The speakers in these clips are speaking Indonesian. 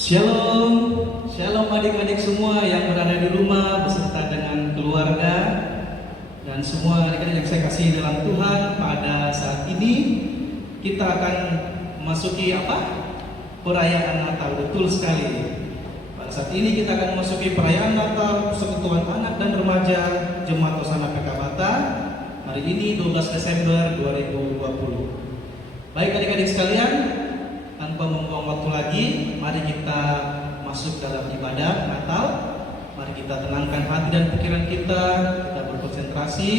Shalom, shalom adik-adik semua yang berada di rumah beserta dengan keluarga dan semua adik-adik yang saya kasih dalam Tuhan. Pada saat ini kita akan memasuki perayaan Natal. Betul sekali. Pada saat ini kita akan memasuki perayaan Natal Persekutuan Anak dan Remaja Jemaat Hosana PK Bata. Hari ini 12 Desember 2020. Baik adik-adik sekalian, tanpa membuang waktu lagi, mari kita masuk dalam ibadah Natal. Mari kita tenangkan hati dan pikiran kita berkonsentrasi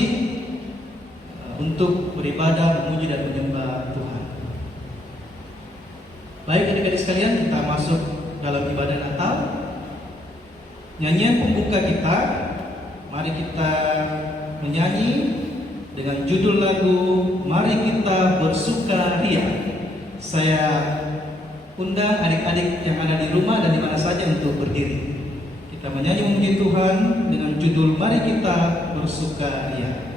untuk beribadah, memuji dan menyembah Tuhan. Baik adik-adik sekalian, kita masuk dalam ibadah Natal. Nyanyian pembuka kita, mari kita menyanyi dengan judul lagu Mari Kita Bersukaria. Saya undang adik-adik yang ada di rumah dan di mana saja untuk berdiri. Kita menyanyi memuji Tuhan dengan judul Mari Kita Bersukaria.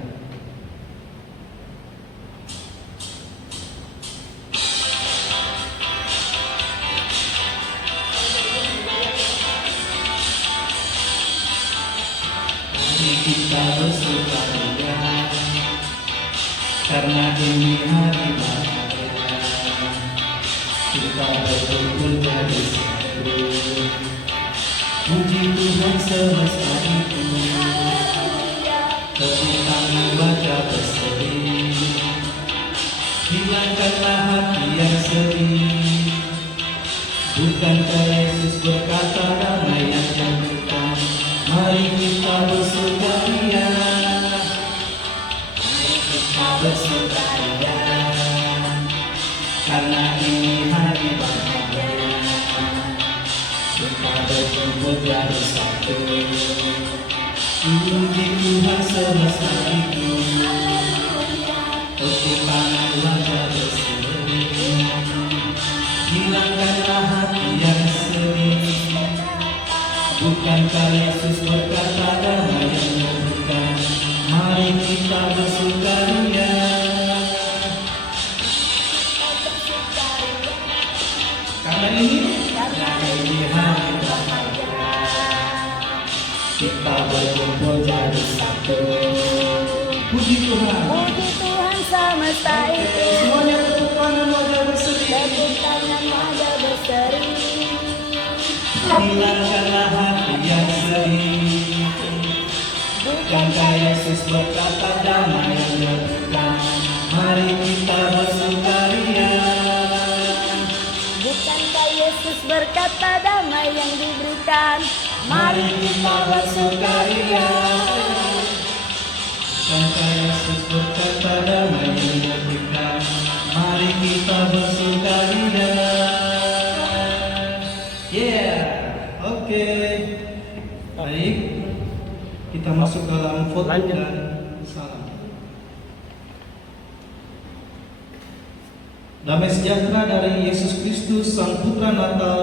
Mari kita bersukaria karena ini hari bahagia. Kita berkumpul jadi satu, puji Tuhan semesta itu. Tepuk tangan wajah berseri, hilangkanlah hati yang sedih. Bukankah Yesus berkata damai yang jatuhkan? Mari kita bersukaria, mari kita bersukaria karena ini hari bahagia. Kita berkumpul jadi satu, puji Tuhan semesta itu. Tepuk tangan wajah berseri, hilangkanlah hati yang sedih. Bukankah Yesus berkata damai yang memberikan? Mari kita bersukaria, karena ini hari bahagia. Kita berkumpul jadi satu, puji Tuhan. Puji Tuhan semesta itu. Semuanya tepuk tangan wajah berseri. Tepuk tangan wajah berseri. Hilangkanlah hati yang sedih. Bukankah Yesus berkata damai yang diberikan? Mari kita bersukaria. Bukankah Yesus berkata damai yang diberikan? Mari kita bersukaria. Bukankah Yesus berkata damai yang diberikan? Mari kita bersukaria. Oke. Baik. Kita masuk dalam foto dan salam. Damai sejahtera dari Yesus Kristus Sang Putra Natal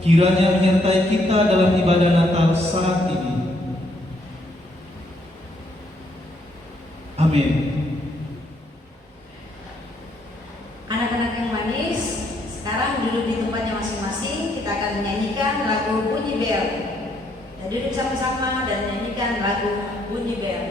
kiranya menyertai kita dalam ibadah Natal saat ini. Amin. Anak-anak yang manis, sekarang duduk di tempatnya masing-masing. Kita akan menyanyikan lagu Bunyi Bel. Dan duduk sama-sama dan menyanyikan lagu Bunyi Bel.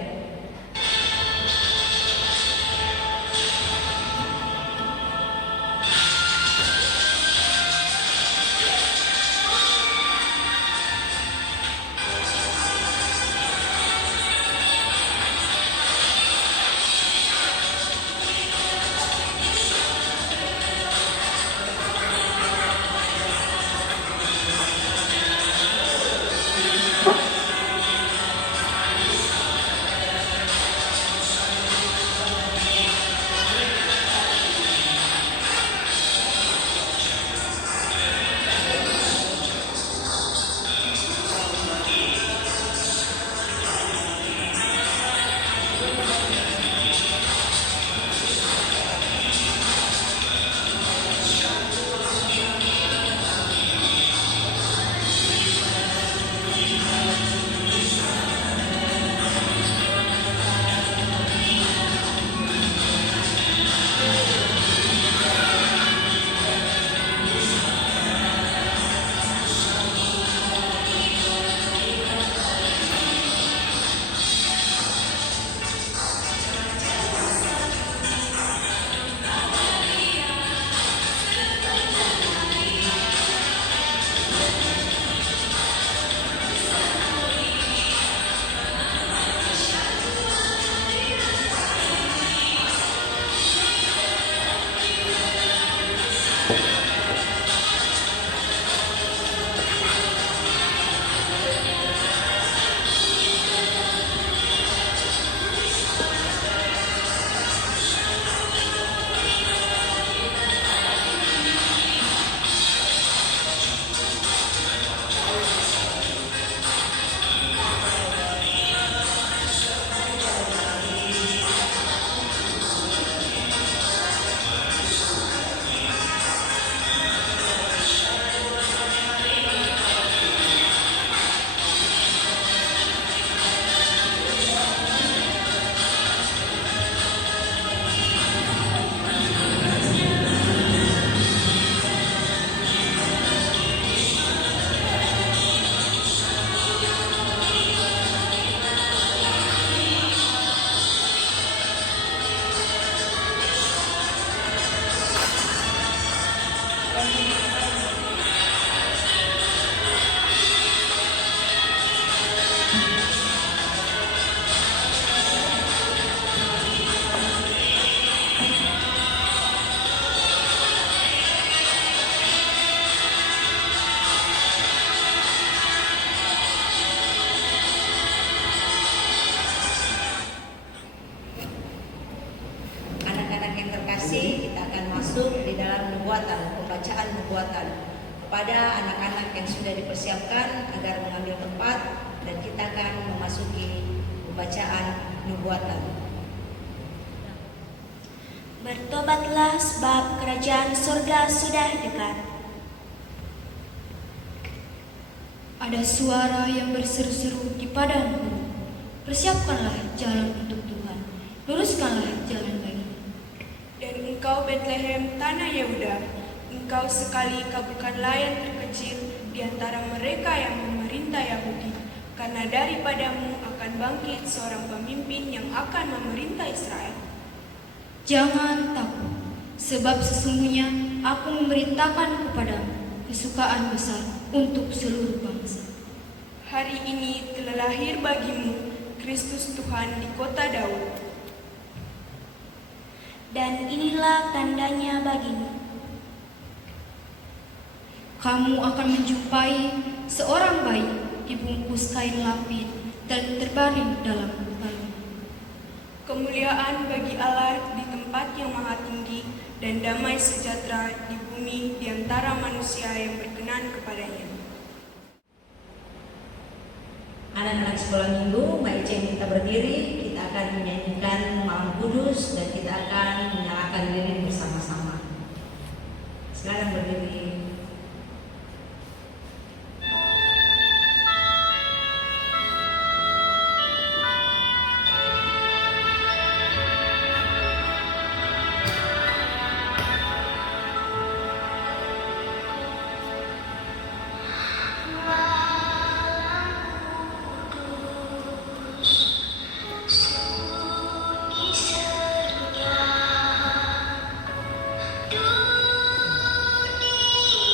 nubuatan kepada anak-anak yang sudah dipersiapkan agar mengambil tempat, dan kita akan memasuki pembacaan nubuatan. Bertobatlah sebab kerajaan surga sudah dekat. Ada suara yang berseru-seru di padang gurun. Persiapkanlah jalan untuk Tuhan, luruskanlah jalan baginya. Dan engkau Betlehem, tanah Yehuda, engkau sekali bukan layan terkecil di antara mereka yang memerintah Yahudi, karena daripadamu akan bangkit seorang pemimpin yang akan memerintah Israel. Jangan takut, sebab sesungguhnya aku memerintahkan kepadamu kesukaan besar untuk seluruh bangsa. Hari ini telah lahir bagimu Kristus Tuhan di kota Daud. Dan inilah tandanya bagimu. Kamu akan menjumpai seorang bayi dibungkus kain lapis dan terbaring dalam balon. Kemuliaan bagi Allah di tempat yang maha tinggi, dan damai sejahtera di bumi di antara manusia yang berkenan kepadanya. Anak-anak sekolah minggu, mari kita berdiri, kita akan menyanyikan Malam Kudus dan kita akan menyalakan lilin bersama-sama. Sekarang berdiri. Dunia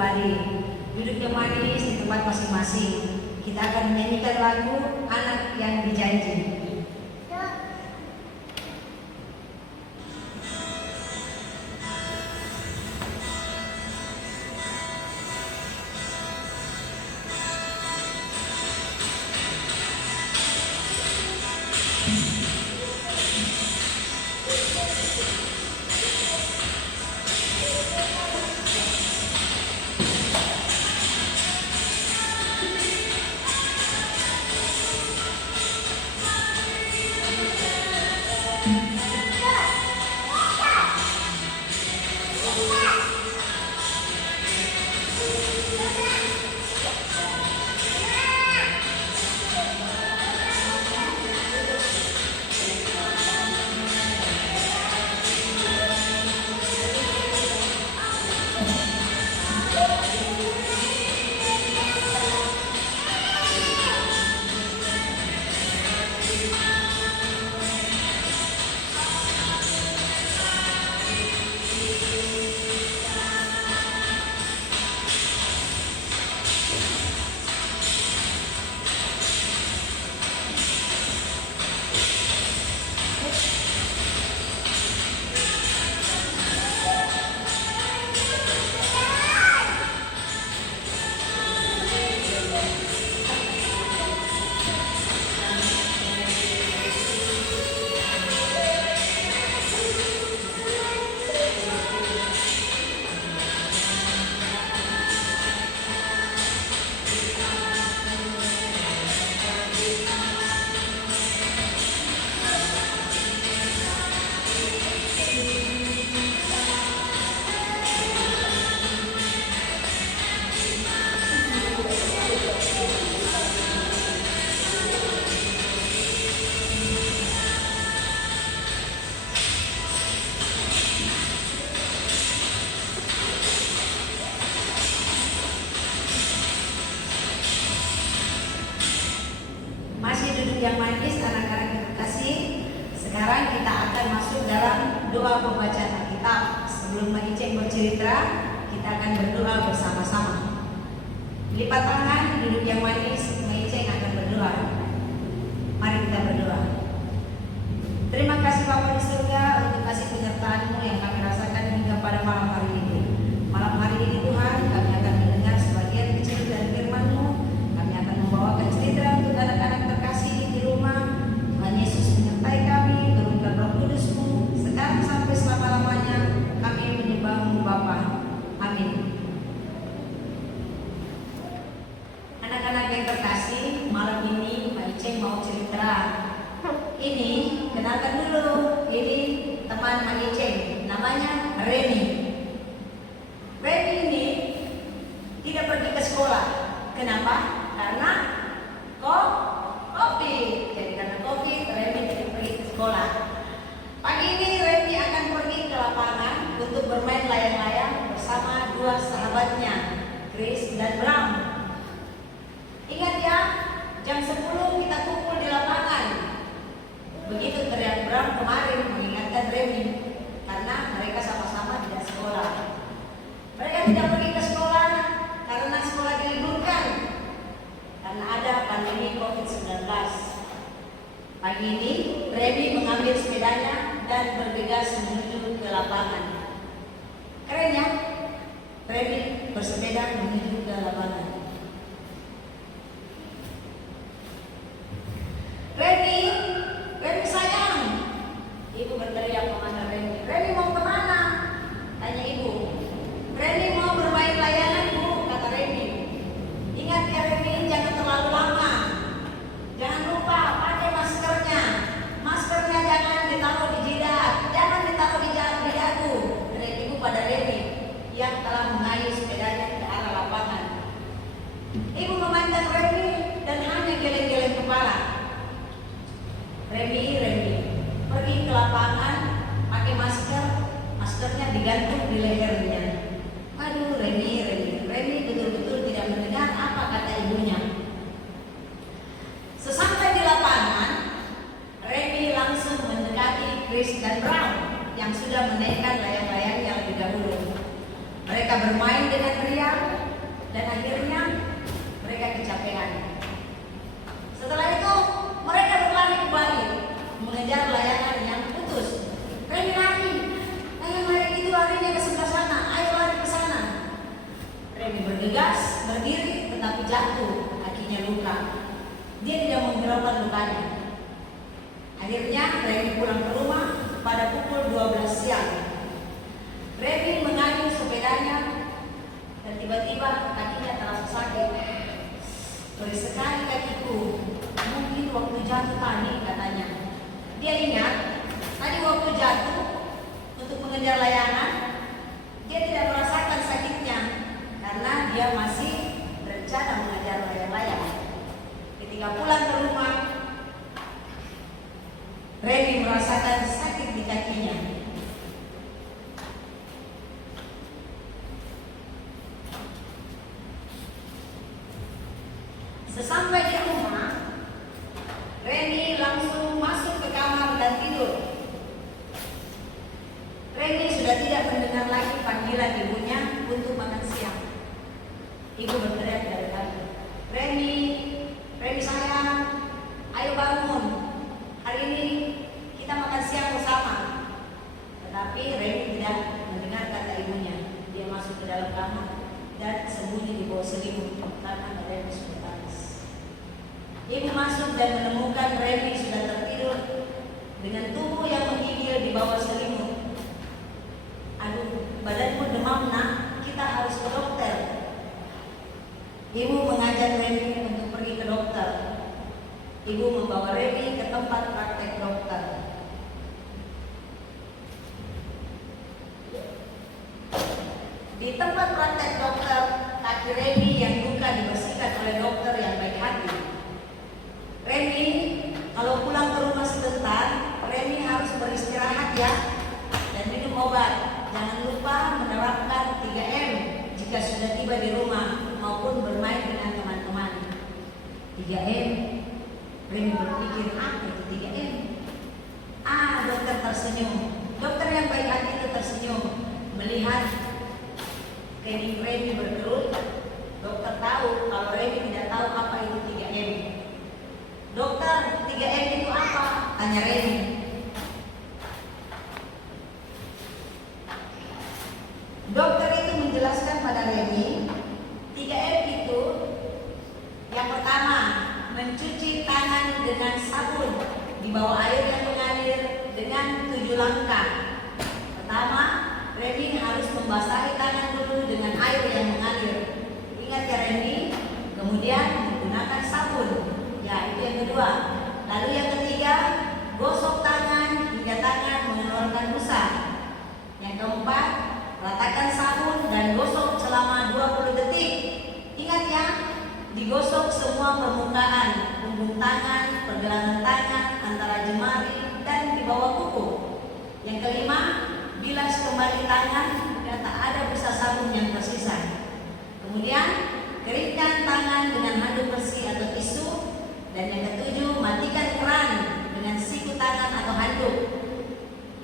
pribadi. Duduk yang manis di tempat masing-masing. Kita akan menyanyikan lagu Anak yang Dijanji. Yang manis, anak-anak yang terkasih, sekarang kita akan masuk dalam doa pembacaan Alkitab. Sebelum Maiceng bercerita, kita akan berdoa bersama-sama. Lipat tangan, duduk yang manis, Maiceng akan berdoa. Mari kita berdoa. Terima kasih Bapa di surga untuk kasih penyertaan-Mu yang kami rasakan hingga pada malam hari ini. Malam hari ini Tuhan, kami akan mendengar sebagian kecil dari firman-Mu. Kami akan membawakan cerita untuk anak-anak terkasih di rumah. Tuhan Yesus menyertai kami, turunkan Roh Kudus-Mu sekarang sampai selama-lamanya. Kami menyembah-Mu Bapa. Amin. Anak-anak yang terkasih, malam ini Maiceng mau cerita. Ini kenalkan dulu, ini teman Maiceng, namanya Reni. Reni ini tidak pergi ke sekolah. Kenapa? Karena COVID. Jadi karena COVID, Reni tidak pergi ke sekolah. Pagi ini Reni akan pergi ke lapangan untuk bermain layang-layang bersama dua sahabatnya, Chris dan Bram. Ingat ya, jam 10 kita kumpul di lapangan. Begitu teriak Bram kemarin mengingatkan Reni, karena mereka sama-sama tidak sekolah. Mereka tidak pergi ke sekolah karena sekolah diliburkan karena ada pandemi COVID-19. Pagi ini Reni mengambil sepedanya dan bergegas menuju ke lapangan. Keren ya, Reni bersepeda menuju ke lapangan. Reni sayang, ibu berteriak kepada Reni. Reni mau kemana? Tanya ibu. Reni mau bermain layangan bu, kata Reni. Ingat ya Reni, jangan terlalu lama. Jangan lupa pakai maskernya. Maskernya jangan ditaruh di jidat, jangan ditaruh di dagu. Teriak ibu pada Reni yang telah mengayuh sepedanya ke arah lapangan. Ibu memandang Reni dan hanya geleng-geleng kepala. Reni pergi ke lapangan pakai masker, maskernya digantung di lehernya. Aduh, Reni betul-betul tidak mendengar apa kata ibunya. Sesampai di lapangan, Reni langsung mendekati Chris dan Brown yang sudah menaikkan layang-layangnya lebih dahulu. Mereka Mereka bermain dengan riang dan akhirnya mereka kecapean. Setelah itu mereka berlari kembali mengejar layangan yang putus. Remy lari, yang lari itu larinya ke sebelah sana, ayo lari ke sana. Remy bergegas berdiri tetapi jatuh, kakinya luka. Dia tidak menghiraukan lukanya. Akhirnya Remy pulang ke rumah pada pukul 12 siang. Remy mengayuh sepedanya dan tiba-tiba kakinya terasa sakit. Perih sekali kakiku, mungkin waktu jatuh tadi, katanya. Dia ingat tadi waktu jatuh untuk mengejar layangan, dia tidak merasakan sakitnya karena dia masih berencana mengejar layang-layang. Ketika pulang ke rumah, Remy merasakan sakit di kakinya. Sesampai di rumah, Remy langsung masuk ke kamar dan tidur. Remy sudah tidak mendengar lagi panggilan ibunya untuk makan siang. Ibu berteriak dari dapur, Remy, Remy sayang, ayo bangun. Hari ini kita makan siang bersama. Tetapi Remy tidak mendengar kata ibunya. Dia masuk ke dalam kamar dan sembunyi di bawah selimut karena Remy sudah tangis. Ibu masuk dan menemukan Remy sudah tertidur dengan tubuh yang menggigil di bawah selimut. Aduh, badanmu demam nak, kita harus ke dokter. Ibu mengajak Remy untuk pergi ke dokter. Ibu membawa Remy ke tempat praktek dokter. Di tempat praktek dokter, kaki Remy yang luka dibersihkan oleh dokter yang baik hati. Remy, kalau pulang ke rumah sebentar, Remy harus beristirahat ya, dan minum obat. Jangan lupa menerapkan 3M jika sudah tiba di rumah maupun bermain dengan teman-teman. 3M, Remy berpikir apa itu 3M? Dokter tersenyum. Dokter yang baik hati itu tersenyum melihat kening Remy berkerut. Dokter tahu kalau Remy tidak tahu apa itu 3M. Dokter, 3M itu apa? Tanya Remy. Dokter itu menjelaskan pada Remy, 3M itu yang pertama, mencuci tangan dengan sabun di bawah air yang mengalir dengan 7 langkah. Pertama, Remy harus membasahi tangan dulu dengan air yang mengalir. Ingat ya Remy, kemudian menggunakan sabun. Ya, itu yang kedua. Lalu yang ketiga, gosok tangan hingga tangan mengeluarkan busa. Yang keempat, ratakan sabun dan gosok selama 20 detik. Ingat ya, digosok semua permukaan, punggung tangan, pergelangan tangan, antara jemari dan di bawah kuku. Yang kelima, bilas kembali tangan dan tak ada busa sabun yang tersisa. Kemudian, keringkan tangan dengan handuk bersih atau tisu. Dan yang ketujuh, matikan keran dengan siku tangan atau handuk.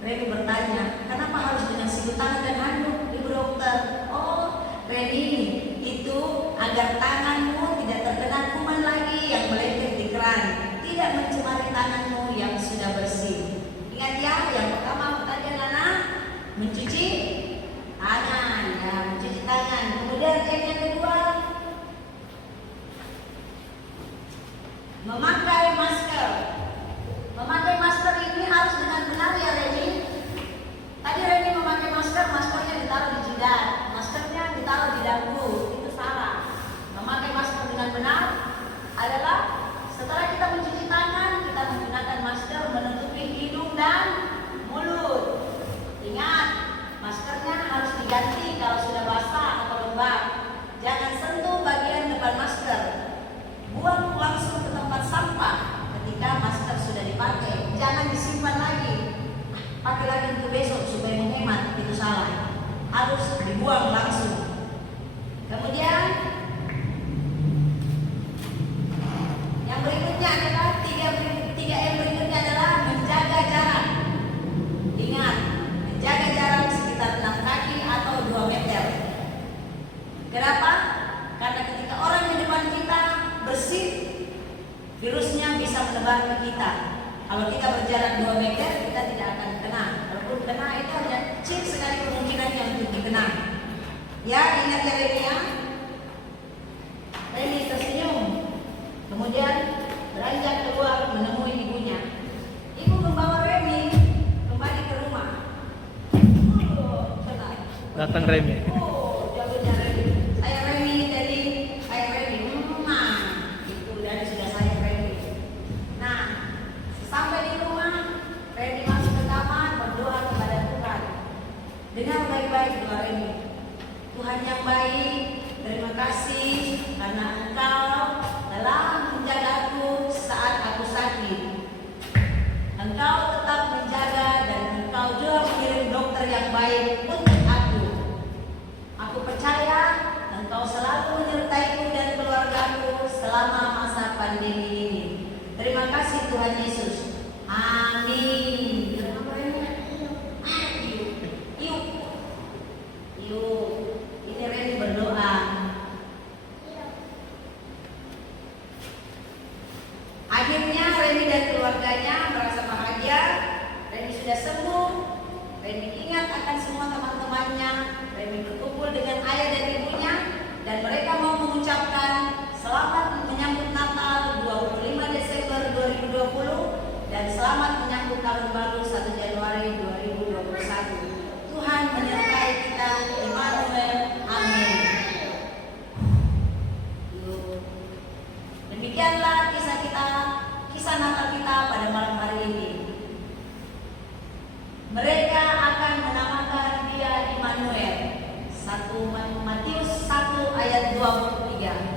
Remy bertanya, kenapa harus dengan siku tangan dan handuk, Ibu Dokter? Oh, Remy, itu agar tanganmu tidak terkena kuman lagi yang melengket di keran, tidak mencemari tanganmu yang sudah bersih. Ingat ya, yang pertama tadi anak mencuci tangan, ya mencuci tangan. Kemudian yang kedua, memakai masker. Memakai masker ini harus dengan benar ya Remy. Tadi Remy memakai masker, maskernya ditaruh di jidat, maskernya ditaruh di dagu. Itu salah. Memakai masker dengan benar adalah setelah kita mencuci tangan, kita menggunakan masker menutupi hidung dan mulut. Ingat, maskernya harus diganti kalau sudah basah atau lembab. Jangan sentuh bagian depan masker. Buang langsung ke tempat sampah ketika masker sudah dipakai. Jangan disimpan lagi. Pakai lagi untuk besok supaya menghemat, itu salah. Harus dibuang langsung. Kemudian yang berikutnya adalah 3M berikutnya adalah menjaga jarak. Ingat, menjaga jarak sekitar 6 kaki atau 2 meter. bisa menebar ke kita. Kalau kita berjarak 2 meter, kita tidak akan kena. Kalaupun kena, itu hanya kecil sekali kemungkinannya untuk dikena. Ya, ingat ya Remi ya. Remi tersenyum, kemudian beranjak keluar menemui ibunya. Ibu membawa Remi kembali ke rumah. Benar. Datang Remi. Jawabnya Remi. Saya Remi dari saya Remi. Itu dari sudah saya Remi. Nah, sampai di rumah, Remi masuk ke kamar berdoa kepada Tuhan. Dengar baik-baik doa Remi. Tuhan yang baik, terima kasih karena Engkau telah menjagaku saat aku sakit. Engkau tetap menjaga dan Engkau juga mengirim dokter yang baik untuk aku. Aku percaya Engkau selalu menyertaiku dan keluargaku selama masa pandemi ini. Terima kasih Tuhan Yesus. Amin. Yuk. Ini Reni berdoa. Akhirnya Reni dan keluarganya merasa bahagia. Reni sudah sembuh. Reni ingat akan semua teman-temannya. Reni berkumpul dengan ayah dan ibunya, dan mereka mau mengucapkan selamat menyambut Natal 25 Desember 2020 dan selamat menyambut tahun baru 1 Januari 2021. Tuhan menyertai kita, Immanuel. Amin. Demikianlah kisah Natal kita pada malam hari ini. Mereka akan menamakan dia Immanuel. 1 Matius 1 ayat 23.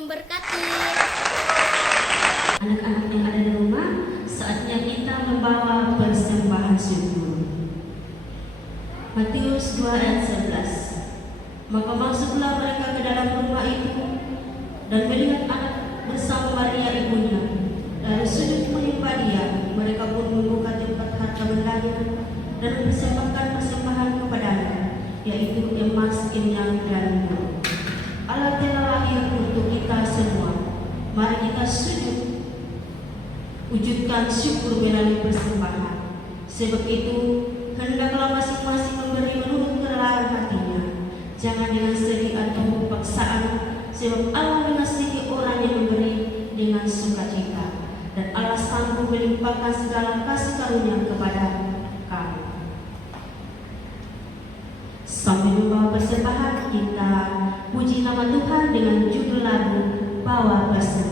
memberkati. Anak-anak yang ada di rumah, saatnya kita membawa persembahan syukur. Matius 2 ayat 11. Maka masuklah mereka ke dalam rumah itu dan melihat anak bersama Maria ibunya. Dari sujud menyembah dia, mereka pun membuka tempat harta bendanya dan mempersembahkan persembahan kepadanya, yaitu emas, minyak, dan mur. Allah telah lahir untuk kita semua. Mari kita sujud, wujudkan syukur melalui persembahan. Sebab itu, hendaklah masing-masing memberi menurut kerelaan hatinya, Jangan dengan sedih atau paksaan, sebab Allah mengasihi orang yang memberi dengan sukacita, dan Allah sanggup melimpahkan segala kasih karunia kepada kamu. Sambil membawa persembahan, kita puji nama Tuhan dengan judul lagu Bawa Persembahan.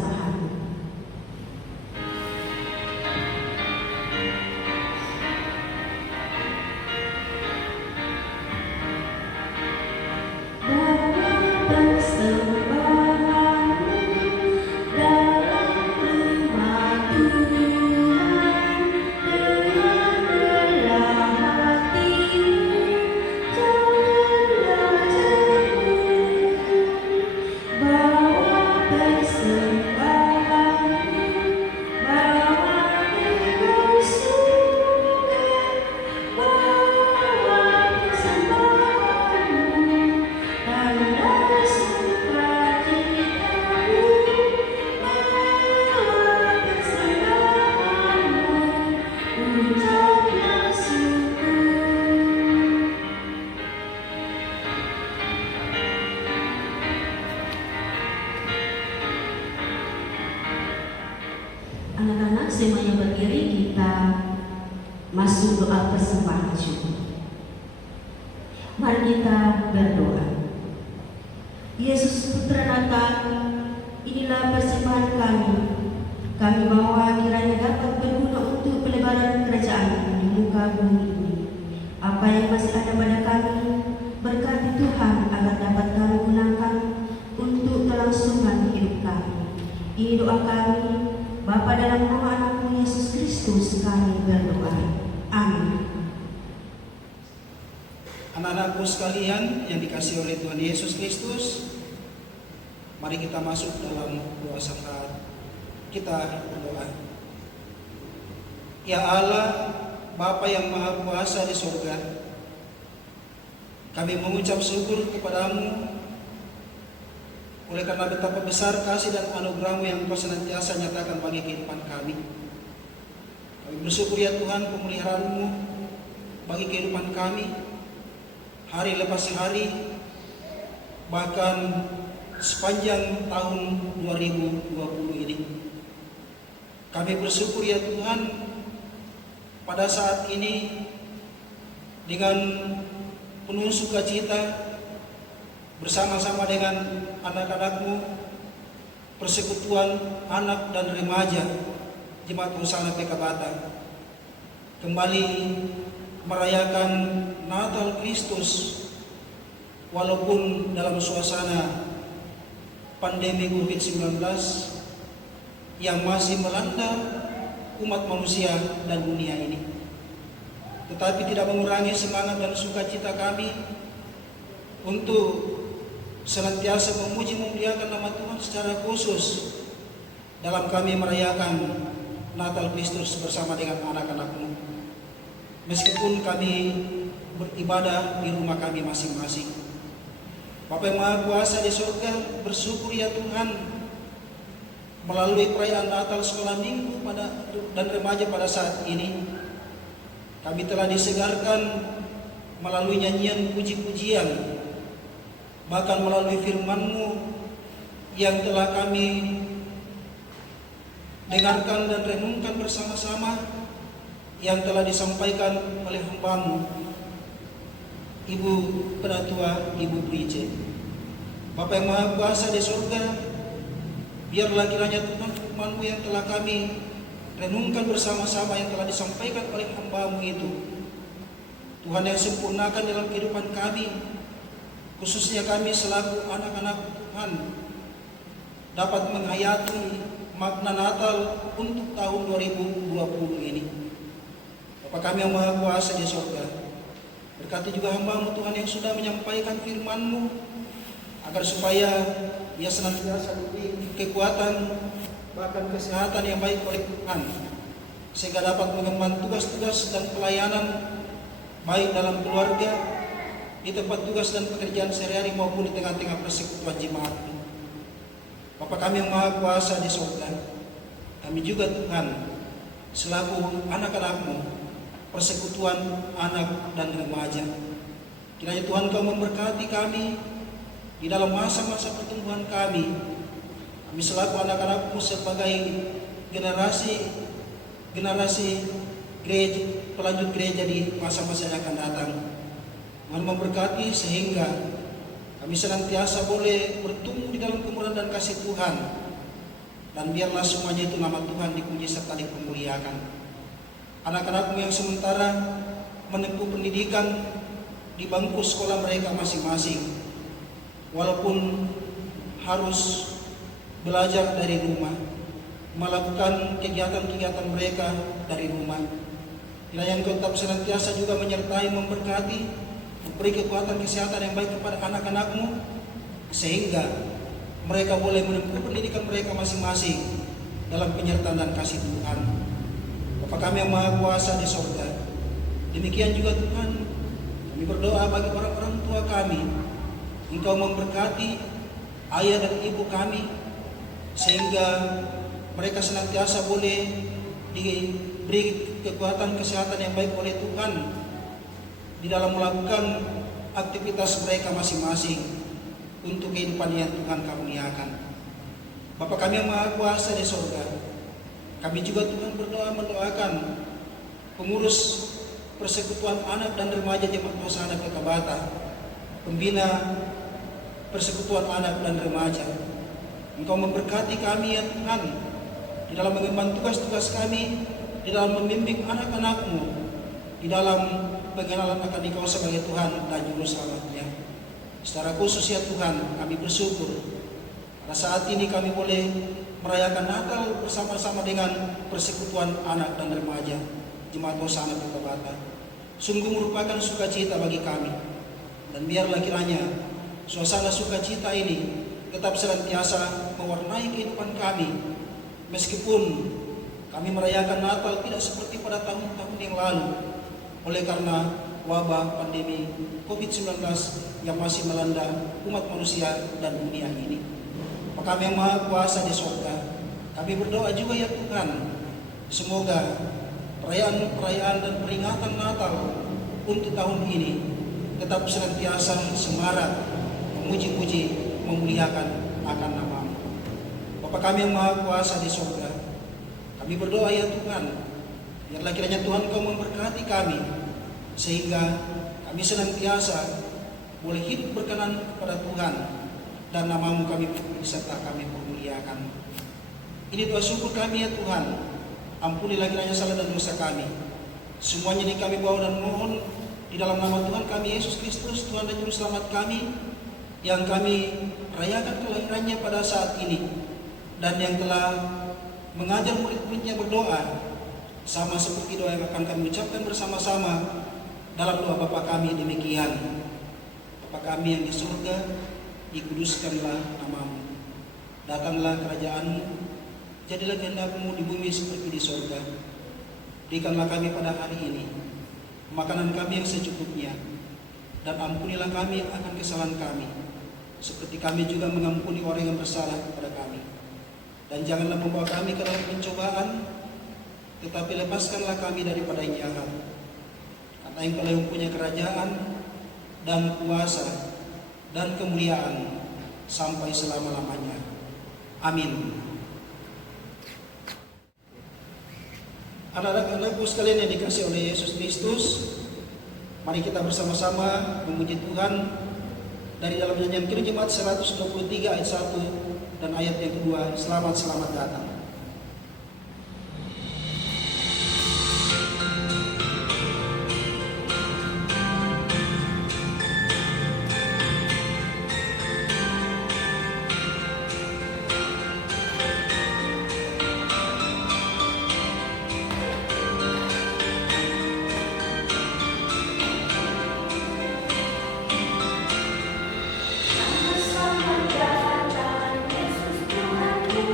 Anak-anak semuanya berdiri, kita masuk doa persembahan syukur. Mari kita berdoa. Yesus Putra Natal, inilah persembahan kami. Kami bawa kiranya dapat berguna untuk pelebaran kerajaan di muka bumi ini. Apa yang masih ada pada kami, berkati Tuhan agar dapat kami gunakan untuk kelangsungan hidup kami. Ini doa kami, Bapa dalam nama Anakmu Yesus Kristus kami berdoa. Amin. Anak-anakku sekalian yang dikasihi oleh Tuhan Yesus Kristus, mari kita masuk dalam doa syafaat. Kita berdoa. Ya Allah, Bapa yang Maha Kuasa di surga, kami mengucap syukur kepadamu oleh karena betapa besar kasih dan anugerah-Mu yang Kau senantiasa nyatakan bagi kehidupan kami. Kami bersyukur ya Tuhan, pemeliharaanmu bagi kehidupan kami hari lepas hari, bahkan sepanjang tahun 2020 ini. Kami bersyukur ya Tuhan, pada saat ini dengan penuh sukacita bersama-sama dengan anak-anak-Mu, persekutuan anak dan remaja Jemaat Hosana PK Batam kembali merayakan Natal Kristus walaupun dalam suasana pandemi COVID-19 yang masih melanda umat manusia dan dunia ini. Tetapi tidak mengurangi semangat dan sukacita kami untuk senantiasa memuji memuliakan nama Tuhan secara khusus dalam kami merayakan Natal Kristus bersama dengan anak-anak-Mu. Meskipun kami beribadah di rumah kami masing-masing. Bapa yang Maha Kuasa di surga, bersyukur ya Tuhan, melalui perayaan Natal sekolah minggu dan remaja pada saat ini, kami telah disegarkan melalui nyanyian puji-pujian, bahkan melalui firman-Mu yang telah kami dengarkan dan renungkan bersama-sama, yang telah disampaikan oleh hamba-Mu, Ibu Penatua, Ibu Brice. Bapa yang Maha Kuasa di surga, biarlah kiranya Tuhan firman-Mu yang telah kami renungkan bersama-sama, yang telah disampaikan oleh hamba-Mu itu, Tuhan yang sempurnakan dalam kehidupan kami, khususnya kami selaku anak-anak Tuhan, dapat menghayati makna Natal untuk tahun 2020 ini. Bapa kami yang Maha Kuasa di surga, berkati juga hamba-Mu Tuhan yang sudah menyampaikan firman-Mu, agar supaya ia senantiasa diberi kekuatan bahkan kesehatan yang baik oleh Tuhan, sehingga dapat mengemban tugas-tugas dan pelayanan baik dalam keluarga, di tempat tugas dan pekerjaan sehari-hari maupun di tengah-tengah persekutuan jemaat-Mu. Bapa kami yang Maha Kuasa di surga, kami juga Tuhan selaku anak-anak-Mu, persekutuan anak dan remaja, Kiranya Tuhan Kau memberkati kami di dalam masa-masa pertumbuhan kami. Kami selaku anak-anak-Mu sebagai generasi gereja, pelanjut gereja di masa-masa yang akan datang. Tuhan memberkati sehingga kami senantiasa boleh bertumbuh di dalam kemurahan dan kasih Tuhan. Dan biarlah semuanya itu nama Tuhan dipuji serta dipermuliakan. Anak-anak-Mu yang sementara menempuh pendidikan di bangku sekolah mereka masing-masing, walaupun harus belajar dari rumah, melakukan kegiatan-kegiatan mereka dari rumah. Kiranya Engkau tetap senantiasa juga menyertai, memberkati, memberi kekuatan kesehatan yang baik kepada anak-anak-Mu, sehingga mereka boleh menempuh pendidikan mereka masing-masing dalam penyertaan dan kasih Tuhan. Bapa kami yang Maha Kuasa di sorga, demikian juga Tuhan, kami berdoa bagi orang-orang tua kami, Engkau memberkati ayah dan ibu kami, sehingga mereka senantiasa boleh diberi kekuatan kesehatan yang baik oleh Tuhan di dalam melakukan aktivitas mereka masing-masing untuk kehidupan yang Tuhan karuniakan. Bapa kami yang Maha Kuasa di sorga, kami juga Tuhan berdoa mendoakan pengurus Persekutuan Anak dan Remaja Jemaat Hosana Kota Bata, pembina Persekutuan Anak dan Remaja. Engkau memberkati kami ya Tuhan di dalam mengemban tugas-tugas kami, di dalam membimbing anak-anak-Mu, di dalam pengenalan akan Engkau sebagai Tuhan dan Juru Selamatnya. Secara khusus ya Tuhan, kami bersyukur pada saat ini kami boleh merayakan Natal bersama-sama dengan Persekutuan Anak dan Remaja Jemaat Hosana Kota Bata. Sungguh merupakan sukacita bagi kami, dan biarlah kiranya suasana sukacita ini tetap senantiasa mewarnai kehidupan kami, meskipun kami merayakan Natal tidak seperti pada tahun-tahun yang lalu, oleh karena wabah pandemi COVID-19 yang masih melanda umat manusia dan dunia ini. Maka Kami yang Maha Kuasa di surga, kami berdoa juga ya Tuhan, semoga perayaan dan peringatan Natal untuk tahun ini tetap senantiasa semarak memuji-puji, memuliakan akan nama-Mu. Bapa kami yang Maha Kuasa di surga, kami berdoa ya Tuhan, biarlah kiranya Tuhan Kau memberkati kami, sehingga kami senantiasa boleh hidup berkenan kepada Tuhan, dan nama-Mu kami puji serta kami permuliakan. Ini doa syukur kami ya Tuhan, ampunilah kiranya salah dan dosa kami. Semuanya ini kami bawa dan mohon di dalam nama Tuhan kami Yesus Kristus, Tuhan dan Juru Selamat kami, yang kami rayakan kelahirannya pada saat ini, dan yang telah mengajar murid-muridnya berdoa, sama seperti doa yang akan kami ucapkan bersama-sama dalam doa Bapa kami demikian. Bapa kami yang di surga, dikuduskanlah nama-Mu, datanglah kerajaan-Mu, jadilah kehendak-Mu di bumi seperti di surga. Berikanlah kami pada hari ini makanan kami yang secukupnya, dan ampunilah kami akan kesalahan kami, seperti kami juga mengampuni orang yang bersalah kepada kami. Dan janganlah membawa kami ke dalam pencobaan, tetapi lepaskanlah kami daripada yang jahat. Karena Engkau yang punya kerajaan dan kuasa dan kemuliaan sampai selama-lamanya. Amin. Anak-anakku sekalian yang dikasihi oleh Yesus Kristus, mari kita bersama-sama memuji Tuhan dari dalam nyanyian Kidung Jemaat 123 ayat 1 dan ayat yang kedua, selamat datang. Selamat datang Yesus Tuhanku,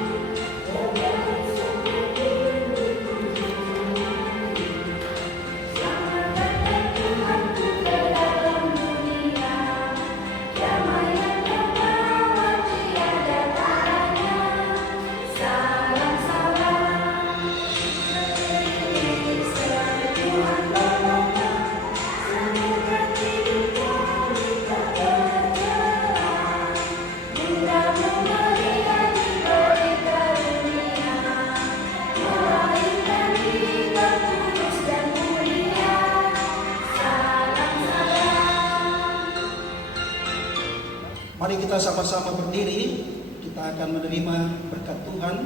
Mari kita sama-sama berdiri, kita akan menerima berkat Tuhan.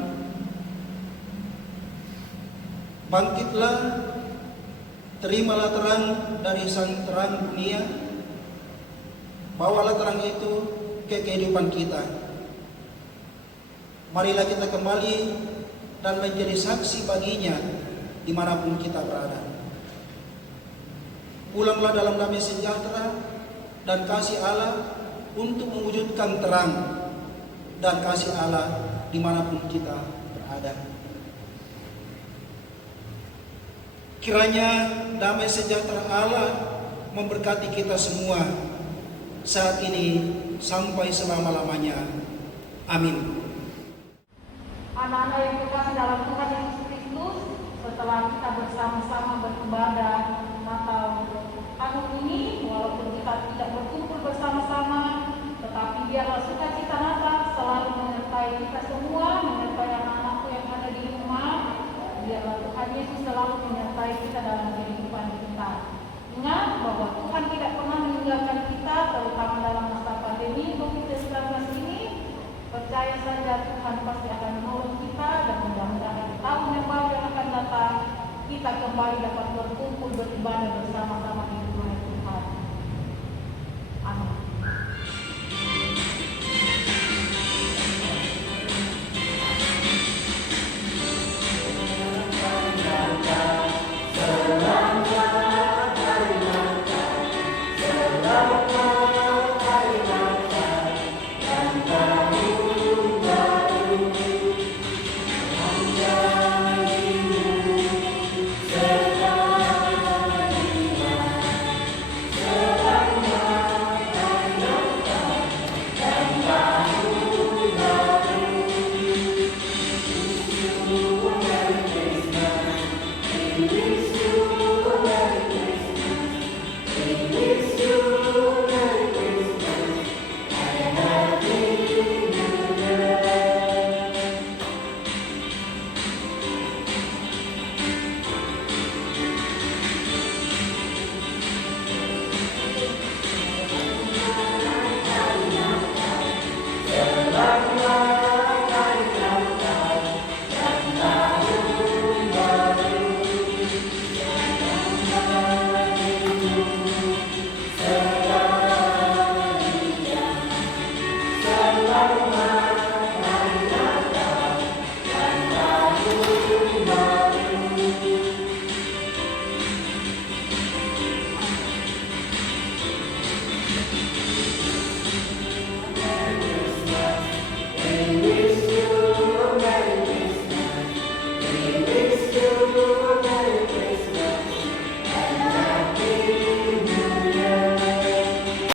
Bangkitlah, terimalah terang dari sang terang dunia. Bawalah terang itu ke kehidupan kita. Marilah kita kembali dan menjadi saksi baginya dimanapun kita berada. Pulanglah dalam damai sejahtera dan kasih Allah untuk mewujudkan terang dan kasih Allah dimanapun kita berada. Kiranya damai sejahtera Allah memberkati kita semua saat ini sampai selama-lamanya. Amin. Anak-anak yang kekasih dalam Tuhan Yesus Kristus, setelah kita bersama-sama beribadah Natal tahun ini, walaupun kita tidak berkumpul bersama-sama, tetapi biarlah sukacita Natal selalu menyertai kita semua, menyertai anak-anakku yang ada di rumah. Biarlah Tuhan Yesus selalu menyertai kita dalam kehidupan kita. Ingat bahwa Tuhan tidak pernah meninggalkan kita, terutama dalam masa pandemi COVID-19 ini. Percaya saja Tuhan pasti akan menolong kita, dan mudah-mudahan tahun yang baru yang akan datang kita kembali dapat berkumpul beribadah bersama.